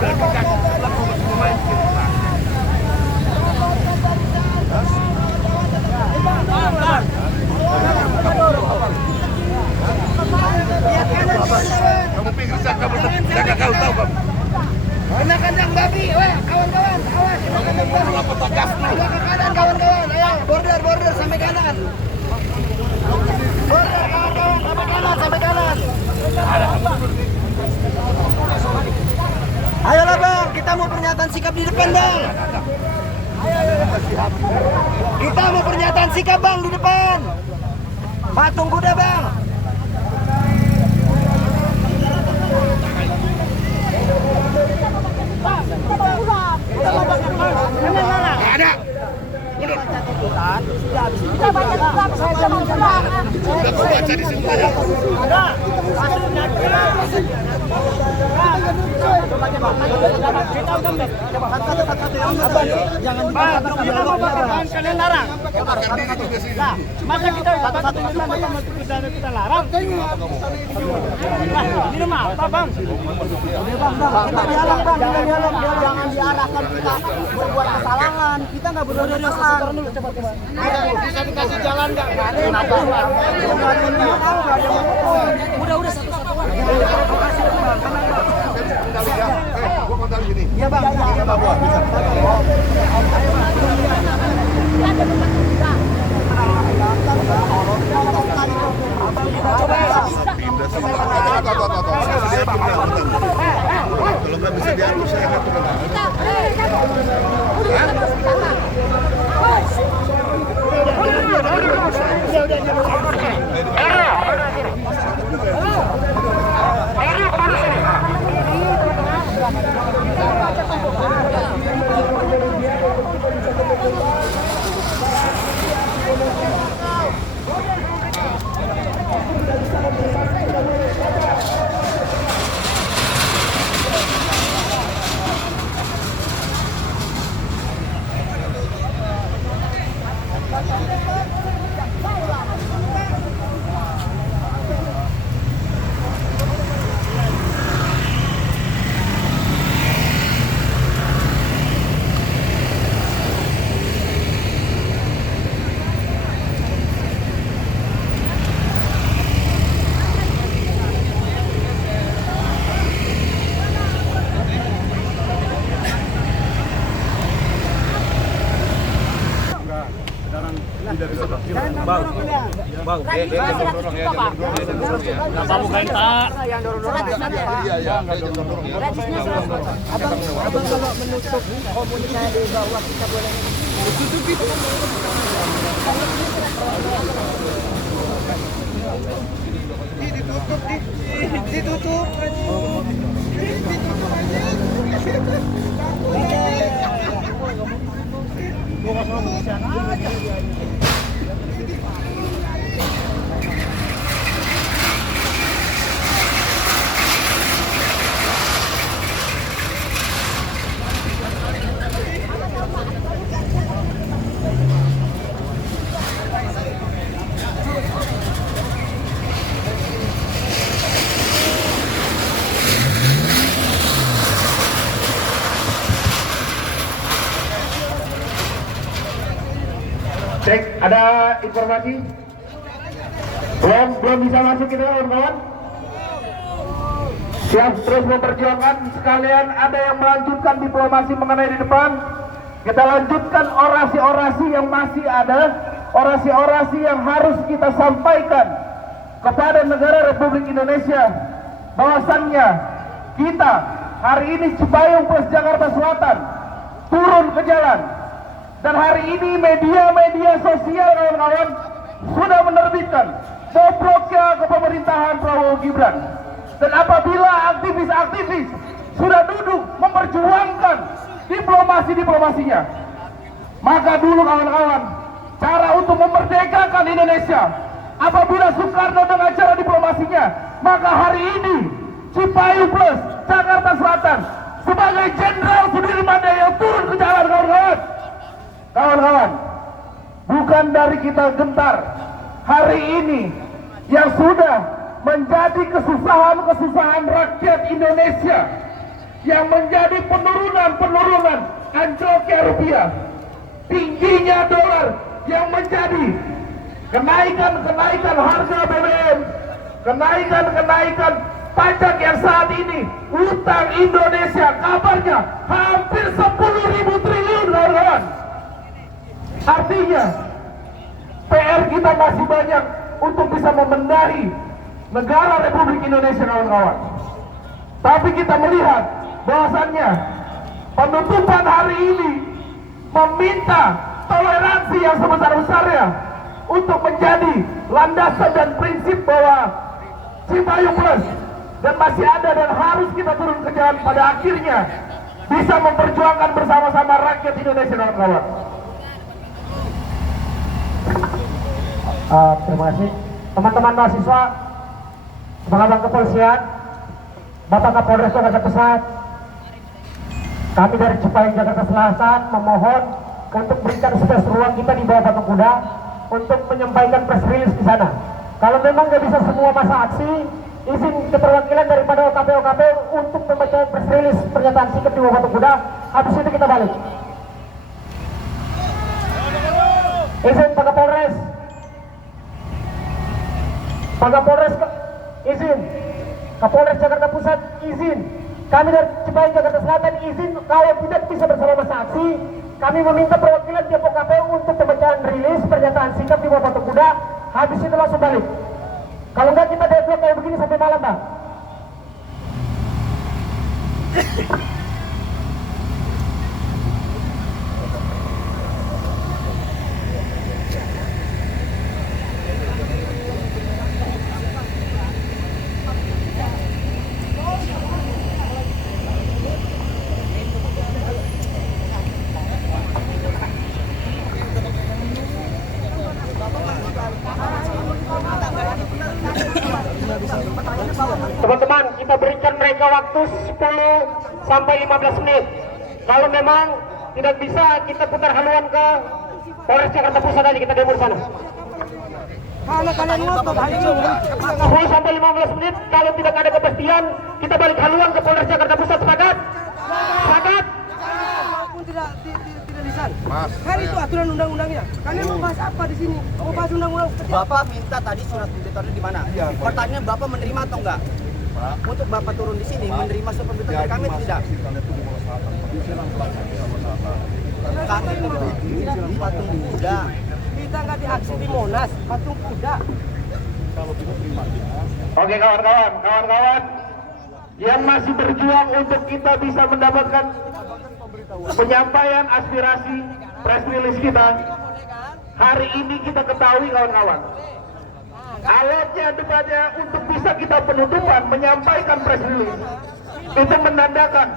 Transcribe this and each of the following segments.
Kamu pikir saya kamu jaga kau tahu kamu? Kena kandang babi, weh, kawan-kawan, awas, kena kandang babi. Apa tegas nih? Agak ke kanan, kawan-kawan, ayo, border, sampai kanan. Border, kawan-kawan, sampai kanan. Ayolah bang, kita mau pernyataan sikap di depan bang. Kita mau pernyataan sikap bang di depan. Patung kuda bang. Ada. Kita baca saya Baca di sini ya. Kalian larang. Masa kita satu-satu kita larang? Ini mah apa bang? Kita dialog bang, jangan diarahkan kita berbuat kesalahan. Kita nggak berdosa. Bisa dikasih jalan nggak? Udah satu-satu. Gua mau tahu gini. Iya bang, bisa bang. Kalau nggak bisa diatur saya nggak pernah. Bang, dorong ya. Kenapa bukan tak? Yang dorong Iya, dorong ya. Abang kalau menutup komunikasi bahwa kita boleh ditutup itu ditutup Cek, ada informasi? Belum bisa masuk kita kawan-kawan? Siap terus memperjuangkan, sekalian ada yang melanjutkan diplomasi mengenai di depan. Kita lanjutkan orasi-orasi yang masih ada, orasi-orasi yang harus kita sampaikan kepada negara Republik Indonesia bahwasannya kita hari ini Cipayung plus Jakarta Selatan turun ke jalan. Dan hari ini media-media sosial kawan-kawan sudah menerbitkan bobroknya kepemerintahan Prabowo Gibran. Dan apabila aktivis-aktivis sudah duduk memperjuangkan diplomasinya, maka dulu kawan-kawan, cara untuk memerdekakan Indonesia, apabila Soekarno dengan cara diplomasinya, maka hari ini Cipayung plus Jakarta Selatan sebagai Jenderal Sudirman yang turun ke jalan kawan-kawan, bukan dari kita gentar. Hari ini yang sudah menjadi kesusahan rakyat Indonesia yang menjadi penurunan anjloknya rupiah, tingginya dolar, yang menjadi kenaikan harga BBM, kenaikan pajak yang saat ini utang Indonesia kabarnya hampir 10.000 triliun, kawan-kawan. Artinya PR kita masih banyak untuk bisa membenahi negara Republik Indonesia, kawan-kawan. Tapi kita melihat bahwasannya penutupan hari ini meminta toleransi yang sebesar-besarnya untuk menjadi landasan dan prinsip bahwa Cipayung Plus dan masih ada dan harus kita turun ke jalan pada akhirnya bisa memperjuangkan bersama-sama rakyat Indonesia, kawan-kawan. Terima kasih teman-teman mahasiswa, teman-teman kepolisian, Bapak Kapolres Jakarta Pusat. Kami dari Cipayung Jakarta Selatan memohon untuk berikan space ruang kita di bawah patung kuda untuk menyampaikan press release di sana. Kalau memang nggak bisa semua masa aksi, izin keterwakilan daripada OKP untuk membaca press release pernyataan sikap di bawah patung kuda. Habis itu kita balik. Izin Pak Kapolres. Pak Kapolres izin. Kapolres Jakarta Pusat izin. Kami dari Cipayung Jakarta Selatan izin. Kalau tidak bisa bersama masa aksi, kami meminta perwakilan tiap OKP untuk pembacaan rilis pernyataan sikap di bawah patung kuda. Habis itu langsung balik. Kalau enggak kita deadlock kayak begini sampai malam, Bang. Teman-teman, kita berikan mereka waktu 10 sampai 15 menit. Kalau memang tidak bisa, kita putar haluan ke Polres Jakarta Pusat aja, kita demo di sana. Kalau kalian ngotot, 10 sampai 15 menit. Kalau tidak ada kepastian, kita balik haluan ke Polres Jakarta Pusat. Sepakat? Sepakat? Maupun tidak lisan. Kan itu aturan undang-undangnya. Kalian mau bahas apa di sini? Mau bahas undang-undang seperti apa? Bapak minta tadi surat pemberitahuan di mana? Pertanyaan Bapak menerima atau enggak? Untuk Bapak turun di sini menerima surat pemberitahuan dari kami tidak? Kami di patung kuda. Kita nggak diaksi di Monas, patung kuda. Oke kawan-kawan yang masih berjuang untuk kita bisa mendapatkan penyampaian aspirasi press release kita. Hari ini kita ketahui kawan-kawan, alatnya debatnya untuk bisa kita penutupan menyampaikan press release itu menandakan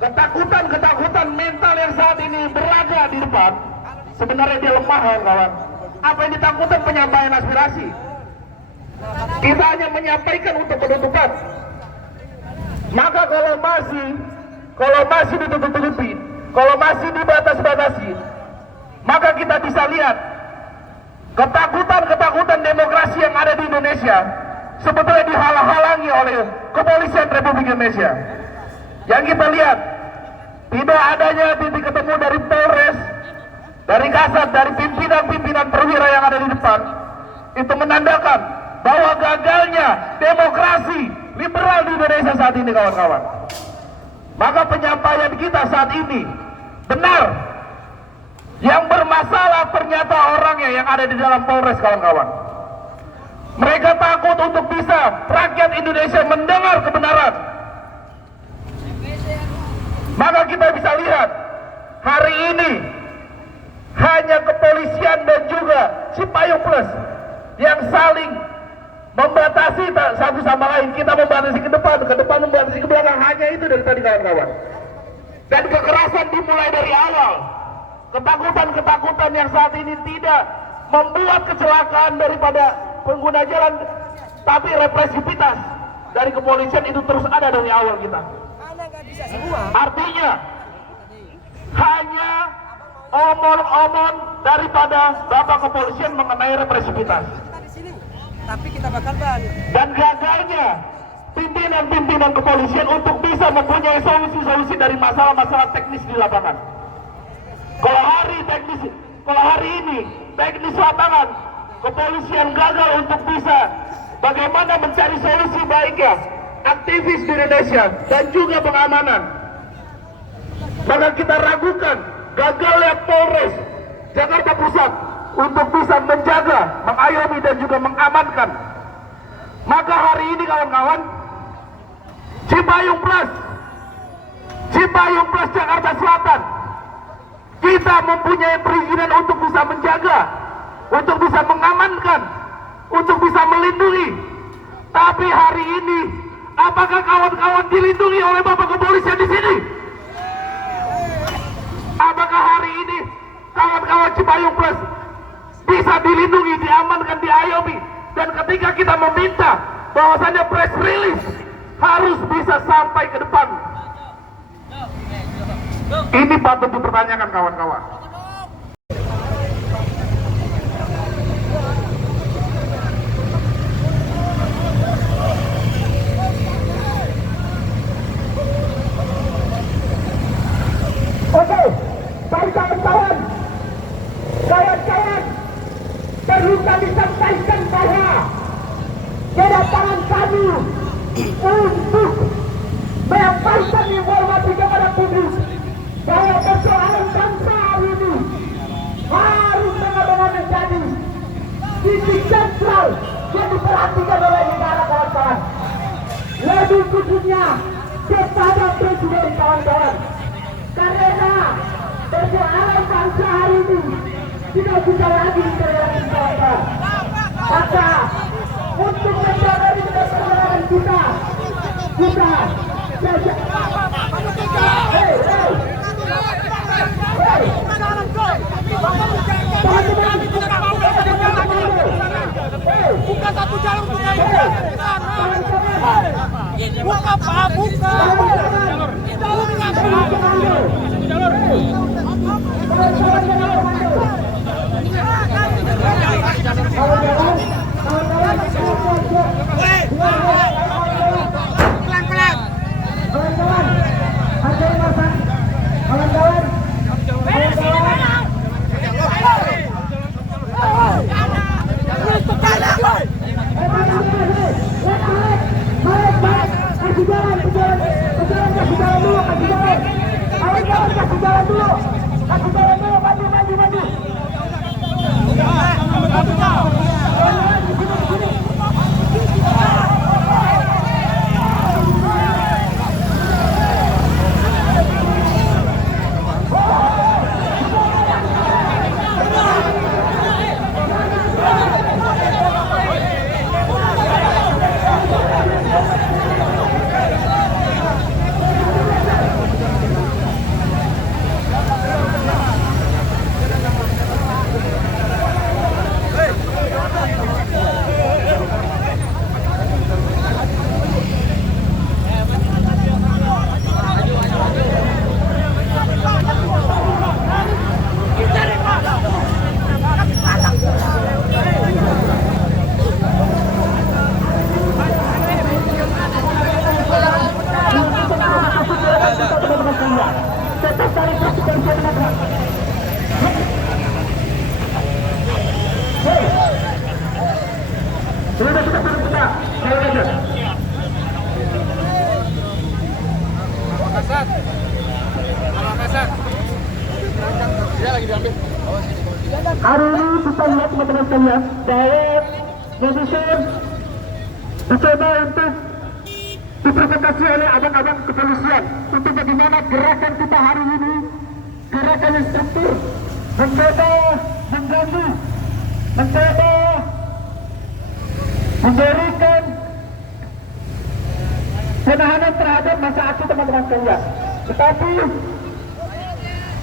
ketakutan mental yang saat ini berada di depan. Sebenarnya dia lemah kawan-kawan. Apa yang ditakutkan penyampaian aspirasi? Kita hanya menyampaikan untuk penutupan. Maka kalau masih ditutup-tutupi, kalau masih dibatas-batasi, maka kita bisa lihat ketakutan demokrasi yang ada di Indonesia sebetulnya dihalang-halangi oleh kepolisian Republik Indonesia. Yang kita lihat, tidak adanya titik ketemu dari Polres, dari Kasat, dari pimpinan perwira yang ada di depan, itu menandakan bahwa gagalnya demokrasi liberal di Indonesia saat ini, kawan-kawan. Maka penyampaian kita saat ini benar. Yang bermasalah ternyata orangnya yang ada di dalam Polres, kawan-kawan. Mereka takut untuk bisa rakyat Indonesia mendengar kebenaran. Maka kita bisa lihat hari ini hanya kepolisian dan juga Cipayung Plus yang saling membatasi satu sama lain. Kita membatasi ke depan membatasi ke belakang. Hanya itu dari tadi, kawan-kawan. Dan kekerasan dimulai dari awal. Ketakutan yang saat ini tidak membuat kecelakaan daripada pengguna jalan, tapi represivitas dari kepolisian itu terus ada dari awal kita. Artinya hanya omong-omong daripada Bapak Kepolisian mengenai represivitas. Tapi kita bakal ban. Dan gagalnya pimpinan kepolisian untuk bisa mempunyai solusi-solusi dari masalah-masalah teknis di lapangan. Kalau hari ini teknis lapangan kepolisian gagal untuk bisa bagaimana mencari solusi baiknya aktivis di Indonesia dan juga pengamanan, maka kita ragukan gagalnya Polres Jakarta Pusat untuk bisa menjaga, mengayomi dan juga mengamankan. Maka hari ini kawan-kawan, Cipayung Plus Jakarta Selatan, kita mempunyai perizinan untuk bisa menjaga, untuk bisa mengamankan, untuk bisa melindungi. Tapi hari ini, apakah kawan-kawan dilindungi oleh Bapak Kepolisian di sini? Apakah hari ini kawan-kawan Cipayung Plus bisa dilindungi, diamankan, diayomi? Dan ketika kita meminta bahwasannya press release harus bisa sampai ke depan, ini patut dipertanyakan kawan-kawan. Oke, baik kawan-kawan, perlu kami sampaikan bahwa kedatangan kami untuk menyampaikan informasi kepada publik bahwa persoalan bangsa hari ini harus benar-benar menjadi titik sentral yang diperhatikan oleh negara kawan-kawan, lebih khususnya kepada presiden kawan-kawan, karena persoalan bangsa hari ini tidak bisa lagi diterima kawan-kawan. Maka untuk menjaga persoalan kita buka satu jalur buka Pak, buka pelan-pelan. Hari ini kita lihat teman-teman sekalian bahwa netizen mencoba untuk diprovokasi oleh abang-abang kepolisian untuk bagaimana gerakan kita hari ini, gerakan yang struktur, mencoba mengganggu, mencoba memberikan penahanan terhadap masa aksi teman-teman sekalian. Tetapi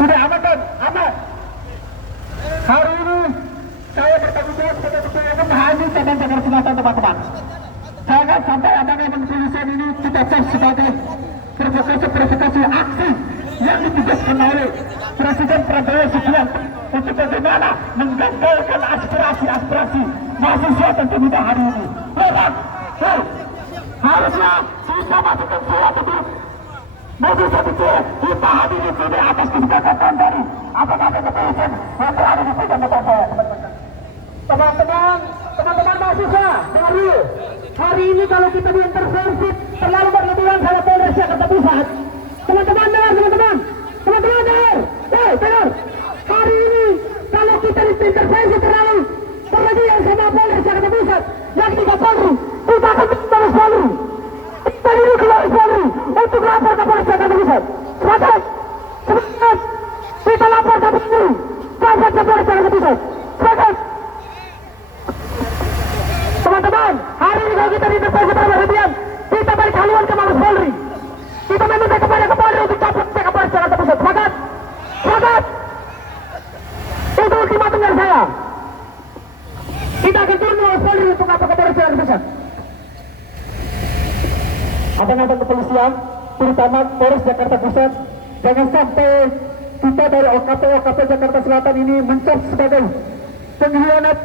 sudah aman. Hari ini saya bertanggung jawab sebagai ketua umum Hadi Cabang Jakarta Selatan teman-teman. Jangan sampai adanya kepolisian ini kita tes sebagai provokasi aksi yang ditugaskan oleh Presiden Prabowo Subianto untuk bagaimana menggagalkan aspirasi mahasiswa tentu kita hari ini. harusnya bisa masukkan surat itu. Mobil satu cek, kita hadiri sini atas kesepakatan dari apakah kepolisian yang berada di Polda Metro Jaya. Teman-teman mahasiswa, hari ini kalau kita diintervensi terlalu berlebihan sama Polres Jakarta Pusat. Teman-teman dengar. Dengar. Hari ini kalau kita diintervensi terlalu berlebihan sama Polres Jakarta Pusat, yang kita Polri, kita akan terus Polri. Kita ini keluar Polri untuk lapor ke Polres Jakarta Pusat. Semangat, kita lapor ke Polri, lapor ke Polres Jakarta Pusat. Semangat. Teman-teman, hari ini kalau kita diintervensi terlalu berlebihan, kita balik haluan ke Mabes Polri. Kita meminta kepada Kapolri untuk cabut ke Polres Jakarta Pusat. Semangat. Itu ultimatum dari saya. Kita akan turun Mabes Polri untuk lapor ke Polres Jakarta Pusat. Abang-abang kepolisian, terutama Polres Jakarta Pusat, jangan sampai kita dari OKP Jakarta Selatan ini mencap sebagai pengkhianat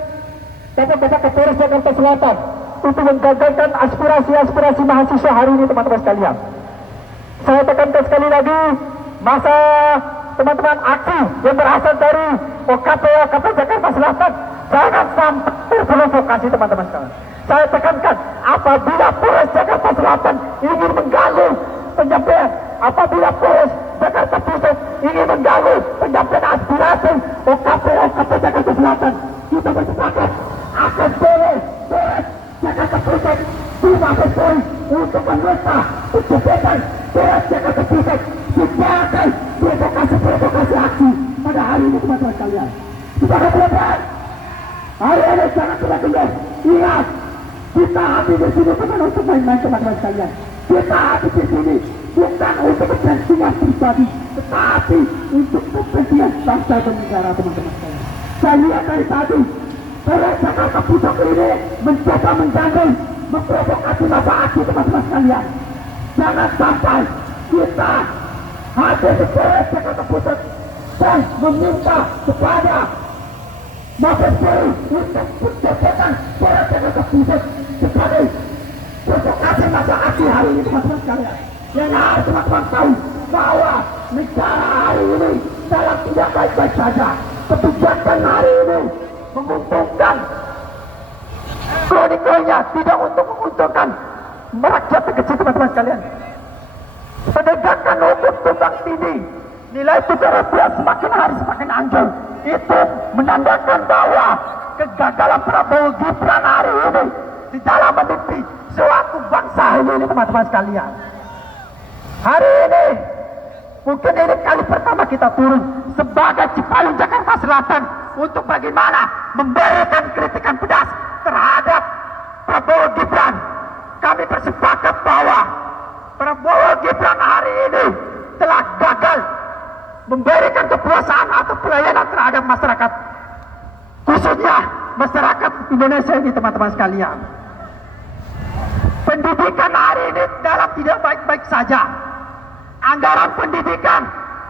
Bapak-bapak Kapolres Jakarta Selatan untuk menggagalkan aspirasi mahasiswa hari ini, teman-teman sekalian. Saya tekankan sekali lagi, masa teman-teman aksi yang berasal dari OKP Jakarta Selatan jangan sampai terprovokasi, teman-teman sekalian. Saya tekankan, apabila Polres Jakarta Selatan ingin mengganggu penyampaian, apabila Polres Jakarta Pusat ingin mengganggu penyampaian aspirasi OKP Jakarta Selatan, kita bersepakat akan Polres Jakarta Pusat di Mabes Polri untuk meminta pencegahan Polres Jakarta Pusat sebagai provokasi aksi pada hari ini, teman-teman sekalian. Kita akan melakukan hari ini, jangan kendor. Ingat, kita hadir di sini bukan untuk main-main, teman-teman sekalian. Kita hadir di sini bukan untuk kepentingan pribadi, tetapi untuk kepentingan bangsa dan negara, teman-teman sekalian. Saya lihat dari tadi, Polres Jakarta Pusat ini mencoba mengganggu, memprovokasi masa aksi, teman-teman sekalian. Jangan sampai kita hadir di Polres Jakarta Pusat dan meminta kepada Mabes Polri untuk mencoba Polres Jakarta Pusat sebagai provokasi masa aksi hari ini, teman-teman sekalian. Yang harus teman-teman tahu bahwa negara hari ini dalam tidak baik-baik saja. Kebijakan hari ini menguntungkan kronikanya, tidak untuk menguntungkan rakyat kecil, teman-teman sekalian. Penegakan hukum tumbang tindih, nilai tukar rupiah semakin hari semakin anjlok. Itu menandakan bahwa kegagalan Prabowo Gibran hari ini di dalam mendidik suatu bangsa ini, teman-teman sekalian. Hari ini mungkin ini kali pertama kita turun sebagai Cipayung Jakarta Selatan untuk bagaimana memberikan kritikan pedas terhadap Prabowo Gibran. Kami bersepakat bahwa Prabowo Gibran hari ini telah gagal memberikan kepuasan atau pelayanan terhadap masyarakat, khususnya masyarakat Indonesia ini, teman-teman sekalian. Pendidikan hari ini dalam tidak baik-baik saja. Anggaran pendidikan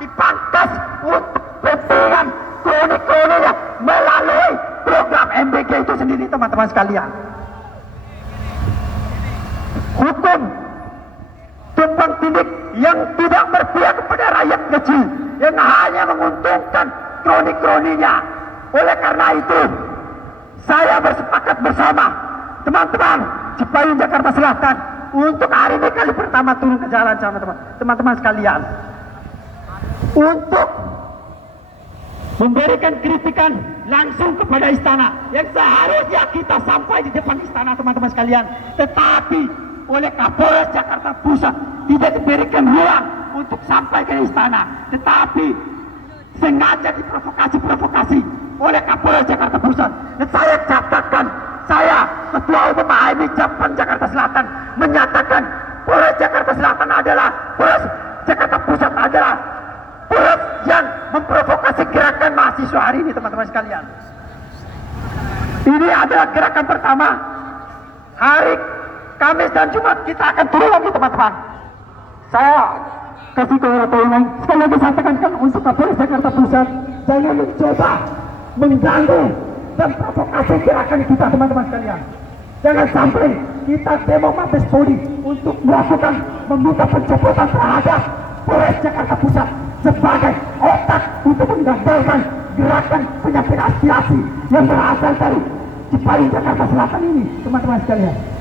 dipangkas untuk kepentingan kroni-kroninya melalui program MBG itu sendiri, teman-teman sekalian. Hukum tumpang tindih yang tidak berpihak kepada rakyat kecil, yang hanya menguntungkan kroni-kroninya. Oleh karena itu, saya bersepakat bersama teman-teman Cipayung Jakarta Selatan untuk hari ini kali pertama turun ke jalan sama teman-teman sekalian untuk memberikan kritikan langsung kepada istana yang seharusnya kita sampai di depan istana, teman-teman sekalian, tetapi oleh Kapolres Jakarta Pusat tidak diberikan ruang untuk sampai ke istana, tetapi sengaja diprovokasi oleh Kapolres Jakarta Pusat. Dan saya katakan, saya Ketua Umum AMI Cabang Jakarta Selatan menyatakan Polres Jakarta Selatan adalah Polres Jakarta Pusat adalah Polres yang memprovokasi gerakan mahasiswa hari ini, teman-teman sekalian. Ini adalah gerakan pertama. Hari Kamis dan Jumat kita akan turun lagi, teman-teman. Saya kasih ke orang sekali lagi saya tekankan untuk Kapolres Jakarta Pusat, jangan mencoba mengganggu dan provokasi gerakan kita, teman-teman sekalian. Jangan sampai kita demo Mabes Polri untuk melakukan meminta pencopotan terhadap Polres Jakarta Pusat sebagai otak untuk menggagalkan gerakan penyampaian aspirasi yang berasal dari Cipayung Jakarta Selatan ini, teman-teman sekalian.